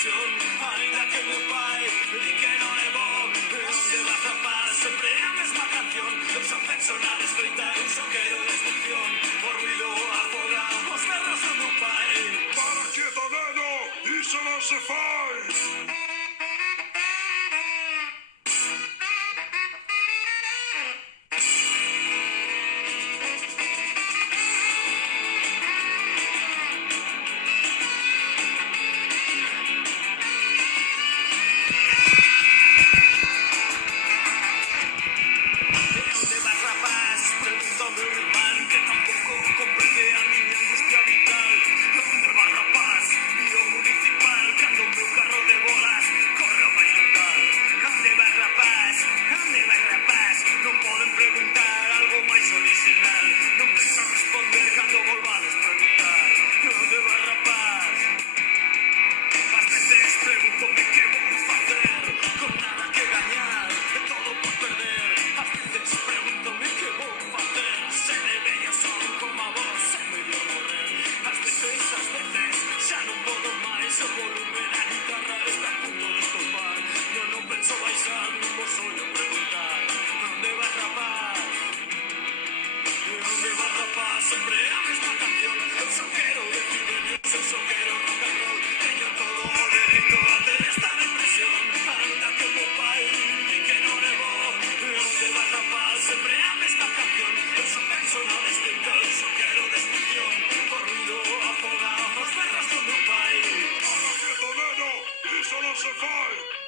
depresión, ainda que meu pai di que non é bo. Onde vas, rapaz? Sempre é a mesma canción. Eu só penso na desfeita, eu só quero destrucción. O ruido afoga os berros do meu pai. Para quieto, neno, iso non se fai. Onde vas, rapaz? Pregunta ao meu irmán que tampouco comprende a miña angustia vital. Onde vas, rapaz? Vío municipal cando o meu carro de bolas corre ao máis local. Onde vas, rapaz? Onde vas, rapaz? Non poden preguntar algo máis original. Non penso responder cando volvades preguntar. Onde vas, rapaz? As veces pregúntome que vou facer con nada que gañar e todo por perder. As veces pregúntome que vou facer se de veño son como a vos e medio morrer. As veces xa non podo máis, o volume da guitarra está a punto de estopar. Non penso baixar, non vos ollo preguntar. Onde vas, rapaz? Onde vas, rapaz? Sempre é a mesma canción. Eu só quero decibelios, eu só quero rock and roll. Teño todo o dereito a ter esta depresión, ainda que o meu pai di que non é bo. Onde vas, rapaz? Sempre é a mesma canción. Eu só penso na desfeita, eu só quero destrucción. O ruido afoga os berros do meu pai. Para quieto, neno, iso non se fai.